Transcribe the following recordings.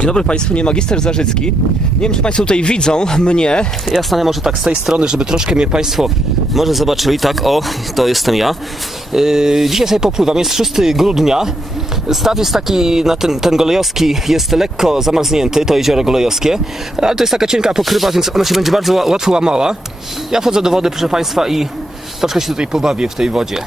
Dzień dobry Państwu, nie magister Zarzycki. Nie wiem, czy Państwo tutaj widzą mnie. Ja stanę może tak z tej strony, żeby troszkę mnie Państwo może zobaczyli. Tak, o, to jestem ja. Yy, dzisiaj sobie popływam, jest 6 grudnia. Staw jest taki, na ten, ten golejowski jest lekko zamarznięty, to jezioro golejowskie, ale to jest taka cienka pokrywa, więc ona się będzie bardzo ła- łatwo łamała. Ja wchodzę do wody, proszę Państwa, i troszkę się tutaj pobawię w tej wodzie.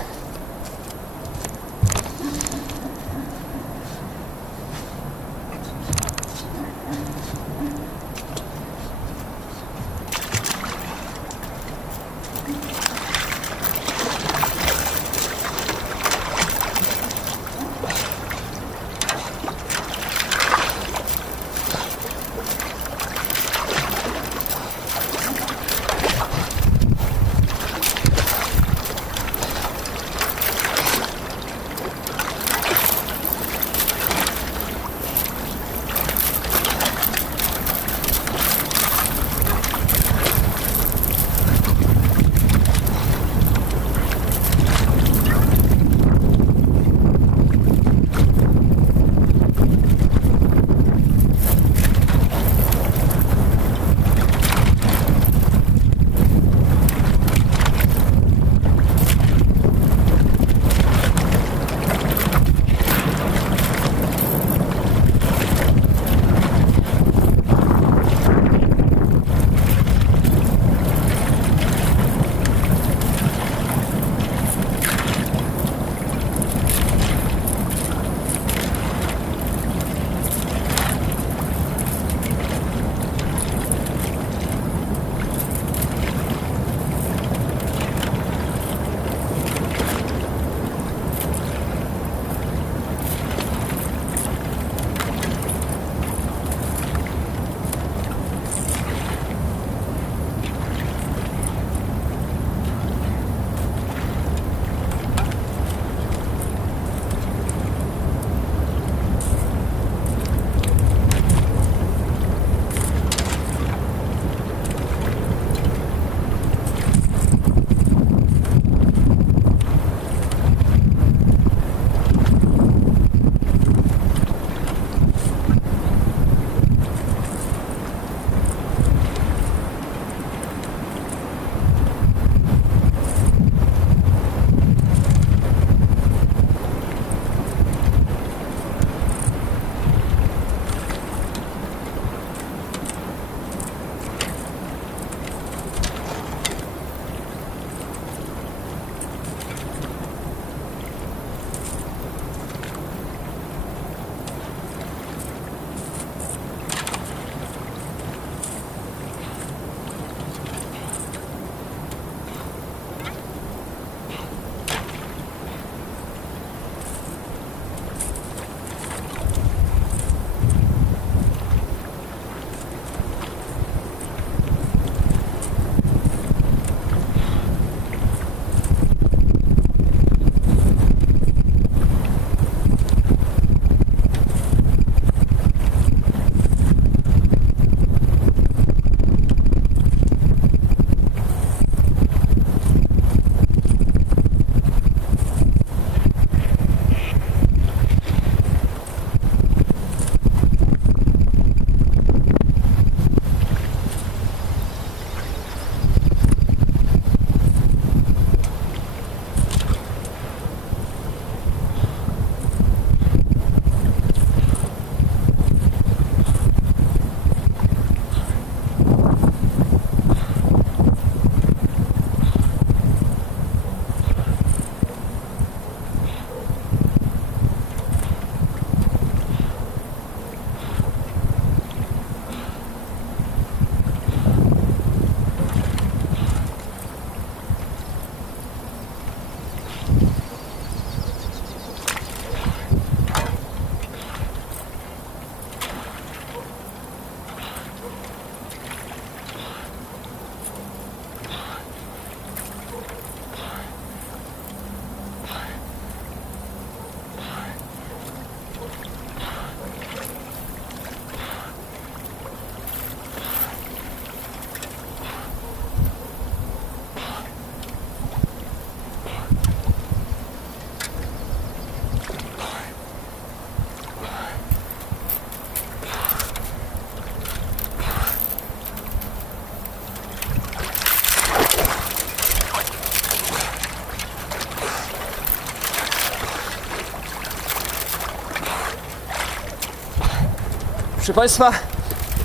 Proszę Państwa,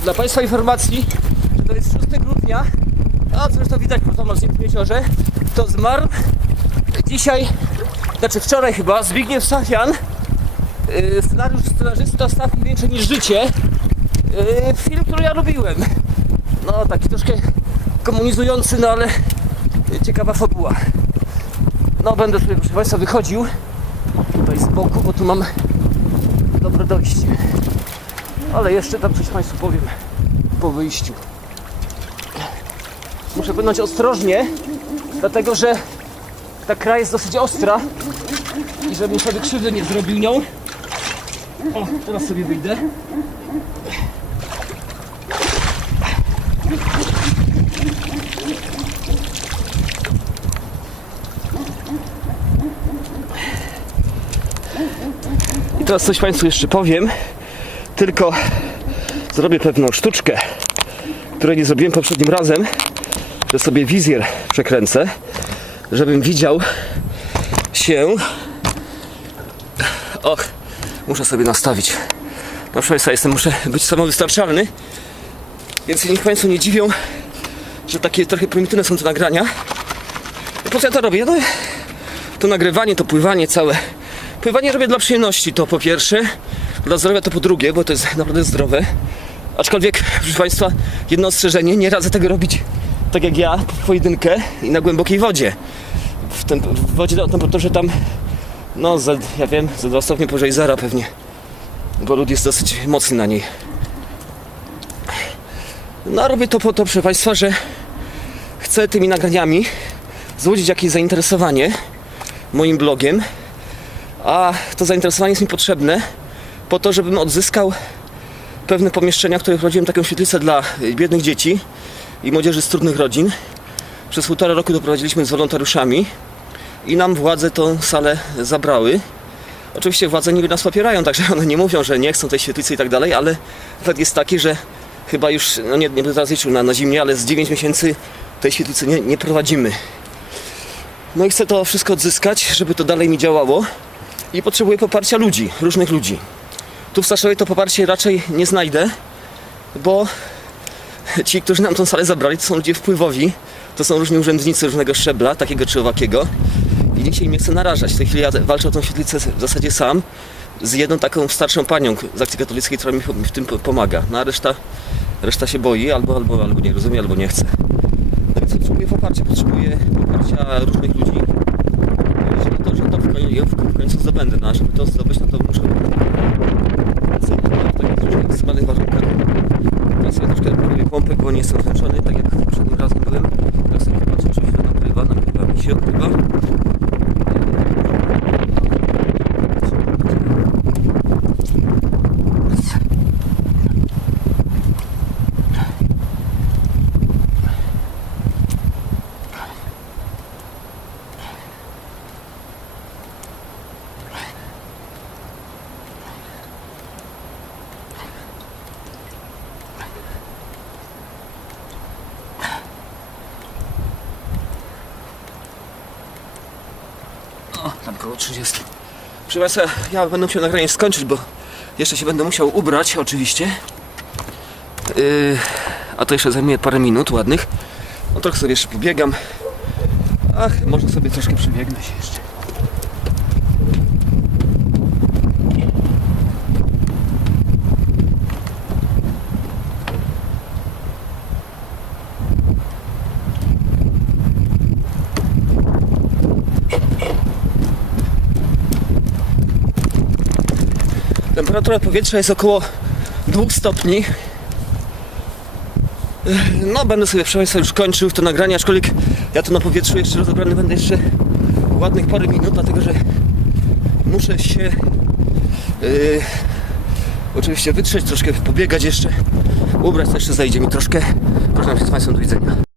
dla Państwa informacji, że to jest 6 grudnia, a zresztą widać po Tomasz w jeziorze, to zmarł dzisiaj, znaczy wczoraj chyba, Zbigniew Safian, yy, scenariusz, scenarzysta Stawki Większe niż Życie, yy, film, który ja lubiłem. No, taki troszkę komunizujący, no ale ciekawa fabuła. No, będę sobie, proszę Państwa, wychodził tutaj z boku, bo tu mam dobre dojście. Ale jeszcze tam coś Państwu powiem po wyjściu. Muszę płynąć ostrożnie, dlatego że ta kraja jest dosyć ostra i żebym sobie krzywdy nie zrobił nią. O, teraz sobie wyjdę. I teraz coś Państwu jeszcze powiem, tylko zrobię pewną sztuczkę, której nie zrobiłem poprzednim razem, że sobie wizjer przekręcę, żebym widział się. Och, muszę sobie nastawić. No proszę jestem, muszę być samowystarczalny, więc niech Państwo nie dziwią, że takie trochę prymitywne są te nagrania. I po co ja to robię? No, to nagrywanie, to pływanie całe. Pływanie robię dla przyjemności, to po pierwsze. Dla zdrowia to po drugie, bo to jest naprawdę zdrowe. Aczkolwiek, proszę Państwa, jedno ostrzeżenie, nie radzę tego robić tak jak ja, w pojedynkę i na głębokiej wodzie. W, tem- w wodzie o temperaturze tam, no, za, ja wiem, za 2 stopnie powyżej zera pewnie. Bo lód jest dosyć mocny na niej. No, robię to po to, proszę Państwa, że chcę tymi nagraniami złodzić jakieś zainteresowanie moim blogiem, a to zainteresowanie jest mi potrzebne po to, żebym odzyskał pewne pomieszczenia, w których rodziłem taką świetlicę dla biednych dzieci i młodzieży z trudnych rodzin. Przez półtora roku doprowadziliśmy z wolontariuszami i nam władze tą salę zabrały. Oczywiście władze niby nas popierają, także one nie mówią, że nie chcą tej świetlicy i tak dalej, ale fakt jest taki, że chyba już, no nie, nie będę teraz liczył na, na zimnie, ale z 9 miesięcy tej świetlicy nie, nie prowadzimy. No i chcę to wszystko odzyskać, żeby to dalej mi działało i potrzebuję poparcia ludzi, różnych ludzi. Tu w Staszowie to poparcie raczej nie znajdę, bo ci, którzy nam tą salę zabrali, to są ludzie wpływowi, to są różni urzędnicy różnego szczebla, takiego czy owakiego i nikt się im nie chce narażać. W tej chwili ja walczę o tą świetlicę w zasadzie sam z jedną taką starszą panią z akcji katolickiej, która mi w tym pomaga. No a reszta, reszta się boi albo, albo, albo nie rozumie, albo nie chce. No więc potrzebuję poparcia, potrzebuję poparcia różnych ludzi. To, że to w końcu, w końcu zdobędę, no a żeby to zdobyć, no to muszę w takich smanych warunkach. Teraz sobie troszkę robię pompek, bo nie jestem zmęczony, tak jak poprzednim razem byłem. Tak sobie patrzę, czy się nagrywa, nagrywa mi się, nagrywa. O, tam koło 30. Proszę Państwa, ja będę musiał nagranie skończyć, bo jeszcze się będę musiał ubrać, oczywiście. Yy, a to jeszcze zajmie parę minut ładnych. No trochę sobie jeszcze pobiegam. Ach, może sobie troszkę przebiegnę się jeszcze. Temperatura powietrza jest około 2 stopni. No, będę sobie proszę Państwa już kończył to nagranie, aczkolwiek ja tu na powietrzu jeszcze rozebrany będę jeszcze ładnych parę minut, dlatego że muszę się yy, oczywiście wytrzeć, troszkę pobiegać jeszcze, ubrać, to jeszcze zajdzie mi troszkę. Proszę z Państwem do widzenia.